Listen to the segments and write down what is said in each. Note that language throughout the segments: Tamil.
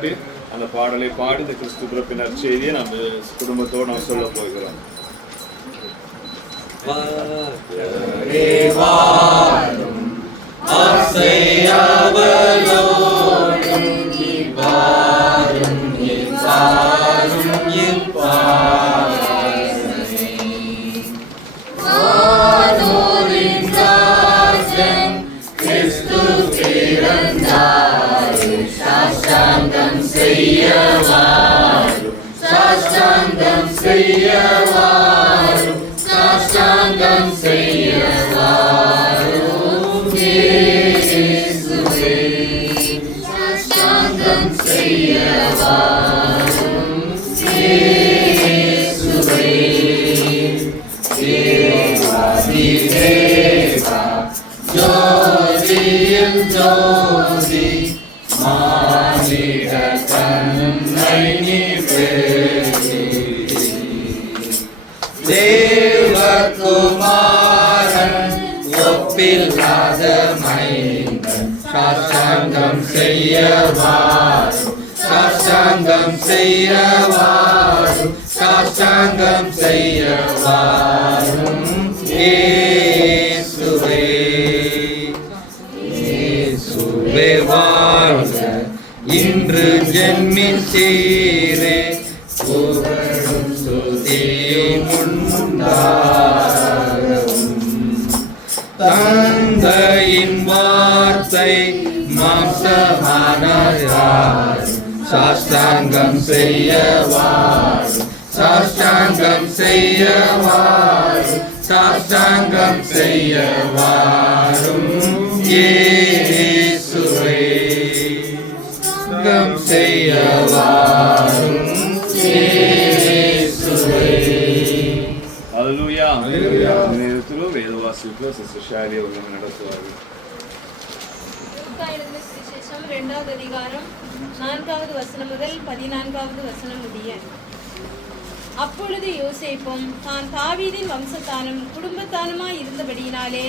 கேட்டு அந்த பாடலை பாடி இந்த கிறிஸ்து பிறப்பின் நற்செய்தியை நம்ம குடும்பத்தோடு நாம் சொல்ல போகிறோம். தேவகுமாரன் ஒப்பில்லாத மைந்தன் சாஷ்டாங்கம் செய்யவாரும் சாஷ்டாங்கம் செய்யவாரும் சாஷ்டாங்கம் செய்யவாரும் இயேசுவே இயேசுவே வாழ்க இன்று ஜென்மித்தீரே புகழும் துதியும் உண்டாகும் தந்தையின் வார்த்தை மாம்சமானார் சாஷ்டாங்கம் செய்யவாரும் சாஷ்டாங்கம் செய்யவாரும் சாஷ்டாங்கம் செய்யவாரும் இயேசுவே சாஷ்டாங்கம் செய்யவாரும் இயேசுவே. ஹல்லேலூயா. நேரத்திலோ வேதவாசிகளோ சிஸ்டர் ஷாரி அவர்கள் நடத்துவார்கள். லூக்கா எழுதின சுவிசேஷம் 2வது அதிகாரம் 4வது வசனம் முதல் 14வது வசனம் முடிய. அப்பொழுது யோசேப்பும் தான் தாவீதின் வம்சத்தானும் குடும்பத்தானுமாய் இருந்தபடியினாலே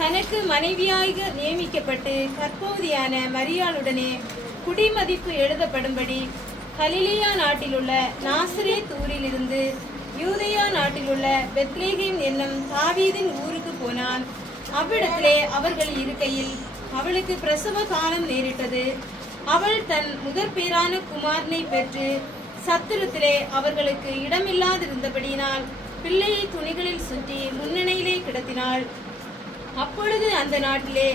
தனக்கு மனைவியாக நியமிக்கப்பட்டு கற்பவதியான மரியாளுடனே குடிமதிப்பு எழுதப்படும்படி கலிலேயா நாட்டிலுள்ள நாசரேத் ஊரிலிருந்து யூதேயா நாட்டிலுள்ள பெத்லேகேம் என்னும் தாவீதின் ஊருக்கு போனான். அவ்விடத்திலே அவர்கள் இருக்கையில் அவளுக்கு பிரசவ காலம் நேரிட்டது. அவள் தன் முதற்பேரான குமாரனை பெற்று சத்திரத்திலே அவர்களுக்கு இடமில்லாதிருந்தபடியினால் பிள்ளையை துணிகளில் சுற்றி முன்னணியிலே கிடத்தினாள். அப்பொழுது அந்த நாட்டிலே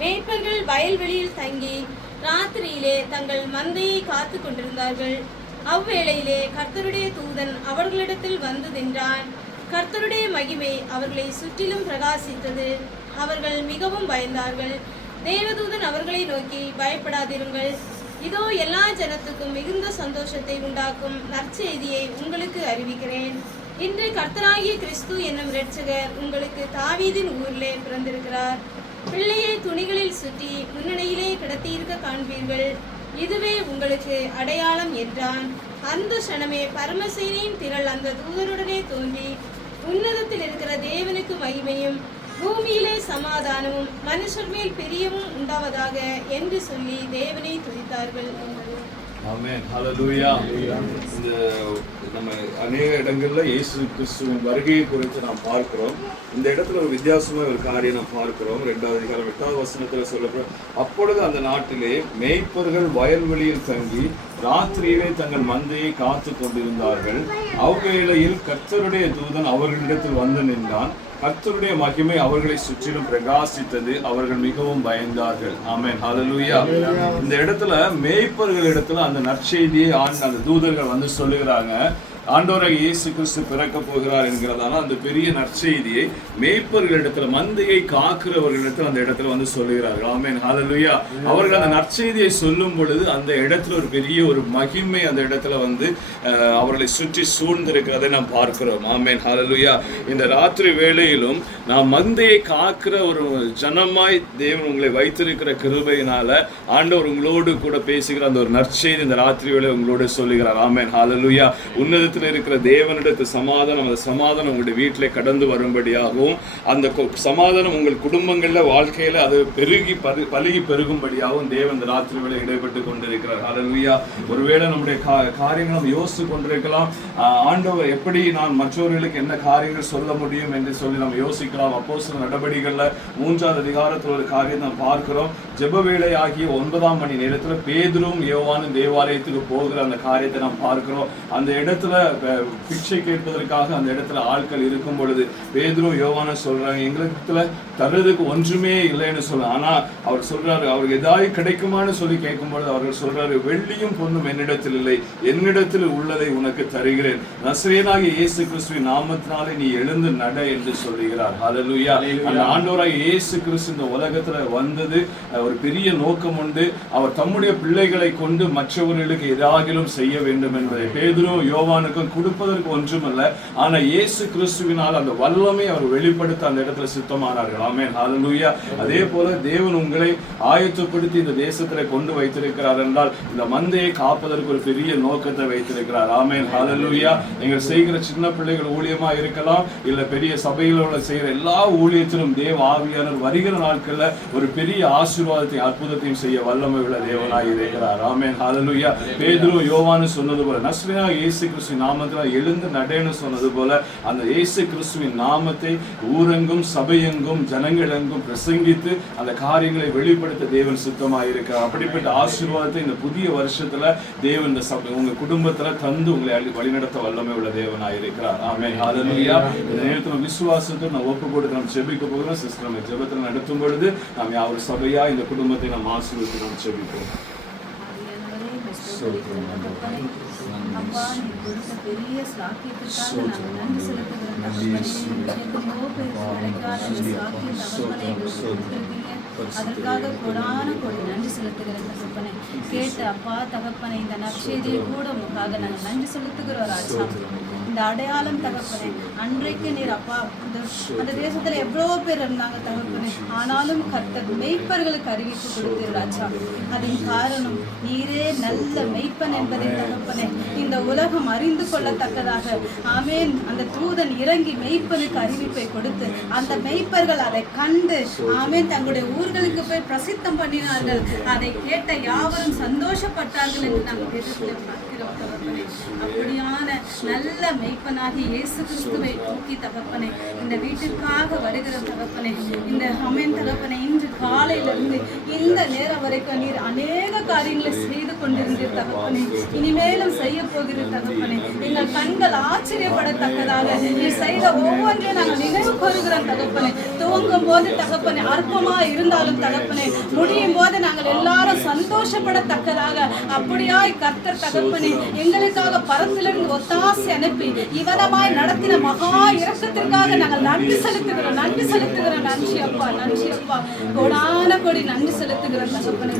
மேய்ப்பர்கள் வயல்வெளியில் தங்கி ராத்திரியிலே தங்கள் மந்தையை காத்து கொண்டிருந்தார்கள். அவ்வேளையிலே கர்த்தருடைய தூதன் அவர்களிடத்தில் வந்து நின்றான். கர்த்தருடைய மகிமை அவர்களை சுற்றிலும் பிரகாசித்தது. அவர்கள் மிகவும் பயந்தார்கள். தேவதூதன் அவர்களை நோக்கி, பயப்படாதிருங்கள், இதோ எல்லா ஜனத்துக்கும் மிகுந்த சந்தோஷத்தை உண்டாக்கும் நற்செய்தியை உங்களுக்கு அறிவிக்கிறேன். இன்று கர்த்தராகிய கிறிஸ்து என்னும் இரட்சகர் உங்களுக்கு தாவீதின் ஊரிலே பிறந்திருக்கிறார். பிள்ளையை துணிகளில் சுற்றி முன்னணியிலே கிடத்தியிருக்க காண்பீர்கள். இதுவே உங்களுக்கு அடையாளம் என்றான். அந்த க்ஷணமே பரமசேனையின் திரள் அந்த தூதருடனே தோன்றி, உன்னதத்தில் இருக்கிற தேவனுக்கு மகிமையும் பூமியிலே சமாதானமும் மனுஷர் மேல் பிரியமும் உண்டாவதாக என்று சொல்லி தேவனை துதித்தார்கள். ஆமென். ஹல்லேலூயா. இந்த நம்ம அநேக இடங்கள்ல இயேசு கிறிஸ்துவின் வருகையை குறித்து நாம் பார்க்கிறோம். இந்த இடத்துல ஒரு வித்தியாசமா ஒரு காரியம் நாம் பார்க்கிறோம். 2வது அதிகாரம் 8வது வசனத்துல சொல்லப்படும், அப்பொழுது அந்த நாட்டிலே மேய்ப்பர்கள் வயல்வெளியில் தங்கி ராத்திரியிலே தங்கள் மந்தையை காத்து கொண்டிருந்தார்கள். அவ்வேளையில் கர்த்தருடைய தூதன் அவர்களிடத்தில் வந்து நின்றான். கர்த்தருடைய மகிமை அவர்களை சுற்றிலும் பிரகாசித்தது. அவர்கள் மிகவும் பயந்தார்கள். ஆமென். ஹல்லேலூயா. இந்த இடத்துல மேய்ப்பர்கள் இடத்துல அந்த நற்செய்தியை அந்த தூதர்கள் வந்து சொல்லுகிறாங்க. ஆண்டவராகிய இயேசு கிறிஸ்து பிறக்க போகிறார் என்கிறதால அந்த பெரிய நற்செய்தியை மேய்ப்பர்களிடத்துல, மந்தையை காக்கிறவர்களிடத்தில் அந்த இடத்துல வந்து சொல்லுகிறார்கள். ஆமென். ஹல்லேலூயா. அவர்கள் அந்த நற்செய்தியை சொல்லும் பொழுது அந்த இடத்துல ஒரு பெரிய ஒரு மகிமை அந்த இடத்துல வந்து அவர்களை சுற்றி சூழ்ந்திருக்கிறதை நாம் பார்க்கிறோம். ஆமென். ஹல்லேலூயா. இந்த ராத்திரி வேளையிலும் நாம் மந்தையை காக்கிற ஒரு ஜனமாய் தேவன் உங்களை வைத்திருக்கிற கிருபையினால ஆண்டவர் உங்களோடு கூட பேசுகிற அந்த ஒரு நற்செய்தி இந்த ராத்திரி வேளை உங்களோடு சொல்லுகிறார். ஆமென். ஹல்லேலூயா. உன்னத பரலோகத்தில் இருக்கிற தேவனிடத்து சமாதானம், அந்த சமாதானம் உங்களுடைய வீட்டிலே கடந்து வரும்படியாகவும், அந்த சமாதானம் உங்கள் குடும்பங்களில் வாழ்க்கையில் அது பெருகி பலுகி பெருகும்படியாகவும் தேவன் இந்த ராத்திரி வேளை இடைப்பட்டு கொண்டிருக்கிறார். ஹல்லேலூயா. ஒருவேளை நம்முடைய காரியங்கள் நம்ம யோசித்து கொண்டிருக்கலாம், ஆண்டவர் எப்படி நான் மற்றவர்களுக்கு என்ன காரியங்கள் சொல்ல முடியும் என்று சொல்லி நம்ம யோசிக்கலாம். அப்போஸ்தலர் நடபடிகளில் 3ஆம் அதிகாரத்தில் ஒரு காரியம் நாம் பார்க்கிறோம். ஜெப வேளை ஆகிய 9ஆம் மணி நேரத்தில் பேதுரும் யோவானும் தேவாலயத்துக்கு போகிற அந்த காரியத்தை நாம் பார்க்கிறோம். அந்த இடத்துல பிச்சை கேட்பதற்காக அந்த இடத்துல ஆட்கள் இருக்கும் பொழுது பேதுரும் யோவானும் சொல்றாங்க, எங்களுக்கு தர்றதுக்கு ஒன்றுமே இல்லைன்னு சொல்ல. ஆனா அவர் சொல்றாரு, அவருக்கு ஏதாவது கிடைக்குமான்னு சொல்லி கேட்கும் பொழுது அவர்கள் சொல்றாரு, வெள்ளியும் பொன்னும் என்னிடத்தில் இல்லை, என்னிடத்தில் உள்ளதை உனக்கு தருகிறேன், நசரேயனாகிய இயேசு கிறிஸ்துவின் நாமத்தினாலே நீ எழுந்து நட என்று சொல்லுகிறார். ஹல்லேலூயா. அந்த ஆண்டவராகிய இயேசு கிறிஸ்து இந்த உலகத்துல வந்தது ஒரு பெரிய நோக்கம் உண்டு. அவர் தம்முடைய பிள்ளைகளை கொண்டு மற்றவர்களுக்கு ஏதாகிலும் செய்ய வேண்டும் என்பதை பேதுரும் யோவானுக்கும் கொடுப்பதற்கு ஒன்றுமல்ல, ஆனா இயேசு கிறிஸ்துவினால் அந்த வல்லமை அவர் வெளிப்படுத்த அந்த இடத்துல சித்தமானார்கள். ஆமென். ஹல்லேலூயா. அதே போல தேவன் உங்களை ஆயத்தப்படுத்தி இந்த தேசத்துல கொண்டு வைத்திருக்கிறார் என்றால் இந்த மந்தையை காப்பதற்கு ஒரு பெரிய நோக்கத்தை வைத்திருக்கிறார். ஆமென். ஹல்லேலூயா. நீங்கள் செய்கிற சின்ன பிள்ளைகள் ஊழியமா இருக்கலாம், இல்ல பெரிய சபைகளோட செய்கிற எல்லா ஊழியத்திலும் தேவ ஆவியானவர் வருகிற நாட்கள்ல ஒரு பெரிய ஆசீர்வாதத்தை அற்புதத்தையும் செய்ய வல்லமை உள்ள தேவனாய் இருக்கிறார். ஆமென். ஹல்லேலூயா. பேதுரு யோவானு சொன்னது போல, நசரேயனாகிய இயேசு கிறிஸ்துவின் நாமத்தில் எழுந்து நடேன்னு சொன்னது போல, அந்த இயேசு கிறிஸ்துவின் நாமத்தை ஊரெங்கும் சபையெங்கும் ஜனங்களெங்கும் பிரசங்கித்து அந்த காரியங்களை வெளிப்படுத்த தேவன் சுத்தமாக இருக்கிறார். அப்படிப்பட்ட ஆசீர்வாதத்தை இந்த புதிய வருஷத்துல தேவன் இந்த சபை உங்க குடும்பத்துல தந்து உங்களை வழிநடத்த வல்லமை உள்ள தேவனாய் இருக்கிறார். ஆமென். ஹல்லேலூயா. இந்த நேரத்தில் விசுவாசத்தை நாம் ஒப்பு கொடுத்து நாம் ஜெபிக்க போகிறோம். சிஸ்டர் நம்ம ஜெபத்தில் நடத்தும் பொழுது நாம் யாவர் சபையா இந்த குடும்பத்தை நாம் ஆசீர்வதித்து நாம் ஜெபிப்போம். அப்பா, நீ கொடுத்த பெரிய சாக்கியத்திற்காக நாங்கள் நன்றி செலுத்துகிறோம் தகப்பனே. எத்தனையோ பேருக்கு கிடைக்காத இந்த சாக்கிய தகப்பனை எங்களுக்கு கொடுத்திருக்கீங்க. அதற்காக கொடான கொடி நன்றி செலுத்துகிறேன் தகப்பனே. கேட்டு அப்பா தகப்பனை இந்த நற்செய்தியை கூட உங்களுக்காக நாங்கள் நன்றி செலுத்துகிறோம் ராஜா. இந்த அடையாளம் தகப்பனே, அன்றைக்கு நீர் அப்பா அந்த தேசத்துல எவ்வளோ பேர் இருந்தாங்க தகப்பனே, ஆனாலும் கர்த்தர் மெய்ப்பர்களுக்கு அறிவிப்பு கொடுத்தீர் ராஜா. அதன் காரணம் நீரே நல்ல மெய்ப்பன் என்பதை தகப்பனே இந்த உலகம் அறிந்து கொள்ளத்தக்கதாக ஆமேன் அந்த தூதன் இறங்கி மெய்ப்பனுக்கு அறிவிப்பை கொடுத்து அந்த மெய்ப்பர்கள் அதை கண்டு ஆமேன் தங்களுடைய ஊர்களுக்கு போய் பிரசித்தம் பண்ணினார்கள். அதை கேட்ட யாவரும் சந்தோஷப்பட்டார்கள் என்று நாங்கள் வேதத்தில் பார்க்கிறோம் தகப்பனே. அப்படியான நல்ல மெய்ப்பனாகி இயேசு கிறிஸ்துவை நோக்கி தகப்பனே இந்த வீட்டிற்காக வருகிற தகப்பனே, இந்த ஆமென் தகப்பனே, இன்று காலையிலிருந்து இந்த நேரம் வரைக்கும் நீர் அநேக காரியங்களை செய்து கொண்டிருந்தீர் தகப்பனே. இனிமேலும் செய்ய போகிற தகப்பனே, எங்கள் கண்கள் ஆச்சரியப்படத்தக்கதாக நீ செய்த ஒவ்வொன்றையும் நாங்கள் நினைவு கூறுகிறோம் தகப்பனே. துவங்கும் போது தகப்பனே அற்பமா இருந்தாலும் தகப்பனே, முடியும் போது நாங்கள் எல்லாரும் சந்தோஷப்படத்தக்கதாக அப்படியாய் கர்த்தர் தகப்பனே எங்களுக்காக பரத்திலிருந்து ஒத்தாசை அனுப்பி இவனமாய் நடத்தின மகா இரக்கத்திற்காக நாங்கள் நன்றி செலுத்துகிறோம். நன்றி செலுத்துகிறோம். நன்றி அப்பா, நன்றி அப்பா, கோடான கோடி நன்றி செலுத்துகிறோம் தகப்பனே.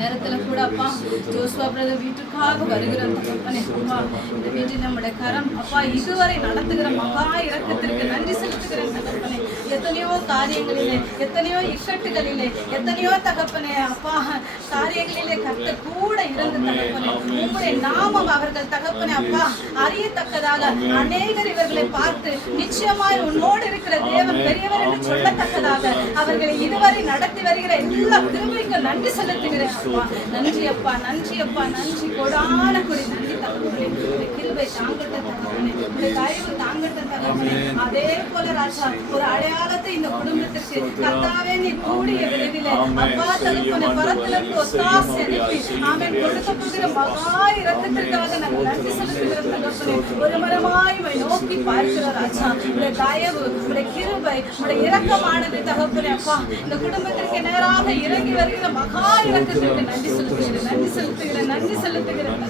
நேரத்துல கூட அப்பா ஜோசுவா பிரதர் வீட்டுக்காக வருகிற தகப்பனே, அப்பா இந்த வீட்டில் நம்முடைய கரம் அப்பா இதுவரை நடத்துகிற மகா இரக்கத்திற்கு நன்றி செலுத்துகிறேன் தகப்பனே. எத்தனையோ காரியங்களிலே, எத்தனையோ இக்கட்டுகளிலே, எத்தனையோ தகப்பனே அப்பா காரியங்களிலே கர்த்தர் கூட இருந்து தகப்பனே உங்களுடைய நாமம் அவர்கள் தகப்பனே அப்பா அறியத்தக்கதாக அநேகர் இவர்களை பார்த்து நிச்சயமாய் உன்னோடு இருக்கிற தேவன் பெரியவர் என்று சொல்லத்தக்கதாக அவர்களை இதுவரை நடத்தி வருகிற எல்லா கிருபைக்கும் நன்றி செலுத்துகிறேன். நன்றி அப்பா, நன்றி அப்பா, நன்றி கொடான கொடி நன்றி தகப்பனே. கிருபை தாங்கட்டும் தகப்பனே, தயவு தாங்கட்டும் தகப்பனே. அதே போல ராஜா ஒரு அடையாளத்தை இந்த குடும்பத்திற்கு கர்த்தாவே நீ கூடிய விரைவிலே அப்பா தகப்பனே பரத்திலிருந்து ஒத்தாசை அனுப்பி ஆமென் கொடுக்க போகிற மகா இரக்கத்திற்காக நாங்கள் நன்றி செலுத்துகிறோம் தகப்பனே. ஒரு மரமாய் நோக்கி பார்க்கிற ராஜா உடைய தயவு, உடைய கிருபை, உடைய இரக்கமானது தகப்பனே அப்பா இந்த குடும்பத்திற்கு நேராக இறங்கி வருகிற மகா இரக்கத்திற்கு நன்றி செலுத்துகிறேன். நன்றி செலுத்துகிறேன். நன்றி செலுத்துகிறேன்.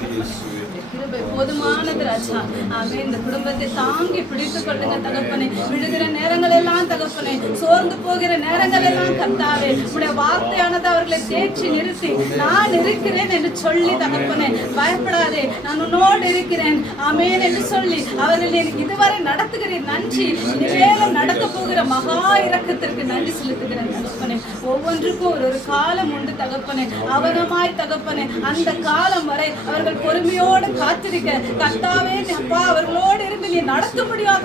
கிருபை போதுமானது ராஜா. ஆமென். இந்த குடும்பத்தை தாங்கி பிடித்துக் கொள்ளுங்க தகப்பனே. விழுகிற நேரங்கள் எல்லாம் தகப்பனே, சோர்ந்து போகிற நேரங்கள் எல்லாம் கர்த்தாவே உடைய வார்த்தையானது அவர்களை தேற்றி நிறுத்தி நான் இருக்கிறேன் என்று சொல்லி தகப்பனே பயப்படாதே நான் உன்னோடு இருக்கிறேன் ஆமென் என்று சொல்லி அவர்களை இதுவரை நடத்துகிறேன். நன்றி. இனிமேலும் நடக்க போகிற மகா இரக்கத்திற்கு நன்றி செலுத்துகிறேன் தகப்பனே. ஒவ்வொன்றுக்கும் ஒரு காலம் உண்டு தகப்பனே. அவனமாய் தகப்பனே அந்த காலம் வரை அவர்கள் பொறுமையோடு காத்திருக்க கர்த்தாவே அப்பா அவர்களோடு இருந்து நீ நடத்தும்படியாக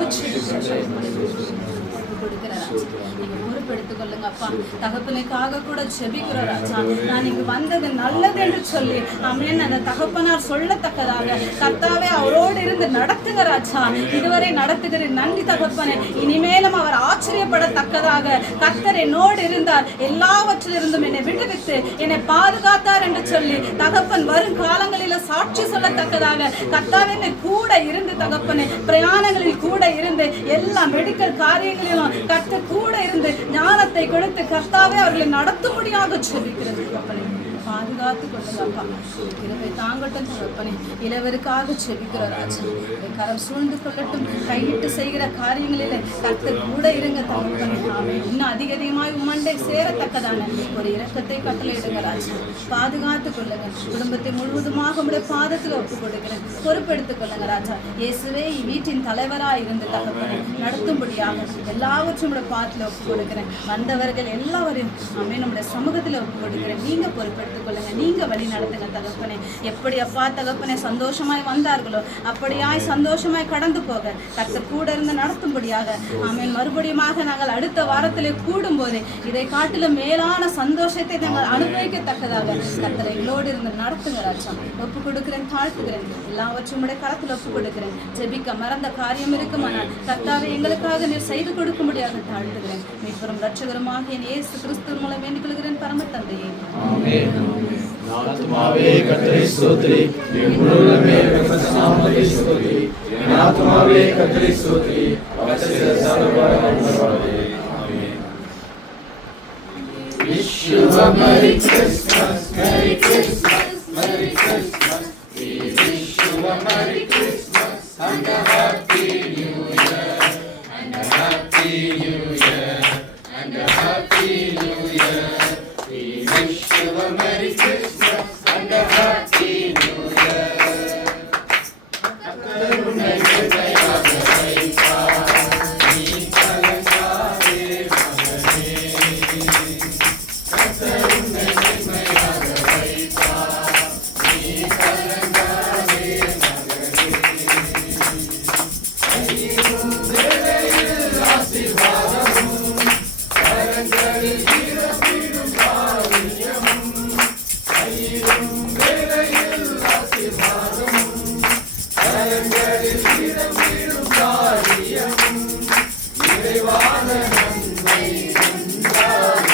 நீங்க பொறுப்பெடுத்துக் கொள்ளுங்க அப்பா. தகப்பனுக்காக கூட ஜெபிக்கிறோம் ராஜா. நான் இங்கு வந்தது நல்லது என்று சொல்லி ஆமென் அந்த தகப்பனார் சொல்லத்தக்கதாக கர்த்தாவே அவரோடு இருந்து நடத்துங்க ராஜா. இதுவரை நடத்துகிறேன் நன்றி தகப்பனே. இனிமேலும் அவர் ஆச்சரியப்படத்தக்கதாக கர்த்தர் என்னோடு இருந்தார், எல்லாவற்றிலிருந்தும் என்னை விடுவித்து என்னை பாதுகாத்தார் என்று சொல்லி தகப்பன் வரும் காலங்களில சாட்சி சொல்லத்தக்கதாக கர்த்தாவே கூட இருந்து தகப்பனே பிரயாணங்களில் கூட இருந்து எல்லா மெடிக்கல் காரியங்களிலும் கர்த்தர் கூட இருந்து ஞானத்தை கொடுத்து கர்த்தாவே அவர்களை நடத்தும்படியாக ஜெபிக்கிறது தகப்பனே. பாதுகாத்து கொள்ளுங்க அப்பா. கிருபை தாங்கட்டும் தகப்பனே. இளவருக்காக ஜெபிக்கிறோம் ராஜா. கரம் சூழ்ந்து கொள்ளட்டும். கையிட்டு செய்கிற காரியங்களிலே கர்த்தர் கூட இருங்க தகப்பனே. ஆமென். இன்னும் அதிகமாய் உமண்டை சேரத்தக்கதான ஒரு இரக்கத்தை கட்டளையிடுங்க ராஜா. பாதுகாத்து கொள்ளுங்க. குடும்பத்தை முழுவதுமாக உடைய பாதத்தில் ஒப்புக் கொடுக்கிறேன். பொறுப்பெடுத்துக் கொள்ளுங்க ராஜா. இயேசுவே வீட்டின் தலைவராய் இருந்து தகப்பனே நடத்தும்படியாக எல்லாவற்றும் உடைய பாதத்தில் ஒப்புக் கொடுக்கிறேன். வந்தவர்கள் எல்லாவரையும் ஆமென் நம்முடைய சமூகத்தில் ஒப்புக் கொடுக்கிறேன். நீங்க பொறுப்பெடுத்து கொள்ளுங்க. நீங்க வழி நடத்துங்க தகப்பனே. எப்படி அப்பா தகப்பனே சந்தோஷமாய் வந்தார்களோ அப்படியாய் சந்தோஷமாய் கடந்து போக கர்த்தர் கூட இருந்து நடத்தும்படியாக ஆமென். மறுபடியுமாக நாங்கள் அடுத்த வாரத்திலே கூடும் போது இதை காட்டிலும் மேலான சந்தோஷத்தை நாங்கள் அனுபவிக்கத்தக்கதாக கர்த்தர் எங்களோடு இருந்து நடத்துங்க ராஜா. ஒப்பு கொடுக்கிறேன், தாழ்த்துகிறேன். எல்லாவற்றும் உடைய கரத்தில் ஒப்பு கொடுக்கிறேன். ஜெபிக்க மறந்த காரியம் இருக்குமானால் கர்த்தாவை எங்களுக்காக நீர் செய்து கொடுக்கும்படியாக தாழ்த்துகிறேன். மீட்பரும் ரட்சகருமாக என் இயேசு கிறிஸ்து மூலம் வேண்டிக் கொள்கிறேன் பரம தந்தையே. ஆத்துமாவே கர்த்தரை ஸ்தோத்திரி, என் முழு உள்ளமே கர்த்தர் நாமத்தை ஸ்தோத்திரி. என் ஆத்துமாவே கர்த்தரை ஸ்தோத்திரி, அவர் செய்த சகல உபகாரங்களுக்காக. ஆமென். Wish you a Merry Christmas, Merry Christmas, Merry Christmas. We wish you a Merry Christmas and a Happy New Year, and a Happy New Year, and a Happy New Year. We wish you a Merry Christmas and a Happy New Year. கர்த்தருன்னை கிருபையாக வைப்பார், நீ கலங்காதே மகனே. கர்த்தருன்னை கிருபையாக வைப்பார், நீ கலங்காதே மகனே. கையிலும் வேலையில் ஆசீர்வாதமும், கரங்களில் நிரப்பிடும் காரியமும். கையிலும் வேலையில் ஆசீர்வாதமும், கரங்களில் நிரப்பிடும் காரியமும். நிறைவான நன்மை உண்டாக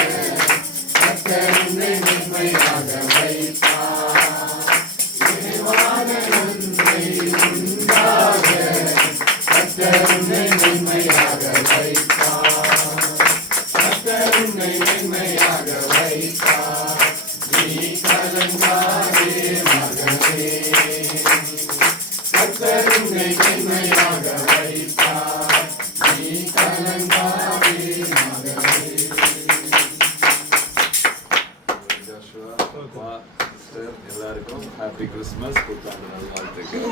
கர்த்தருன்னை நன்மையாக வைப்பார். நிறைவான நன்மை உண்டாக கர்த்தருன்னை நன்மையாக வைப்பார். கர்த்தருன்னை நன்மையாக வைப்பார், நீ கலங்காதே மகனே. கர்த்தருன்னை நன்மையாக வைப்பார், நீ கலங்காதே மகனே. எல்லாருக்கும் ஹாப்பி கிறிஸ்மஸ், புத்தாண்டு நல்வாழ்த்துக்கள்.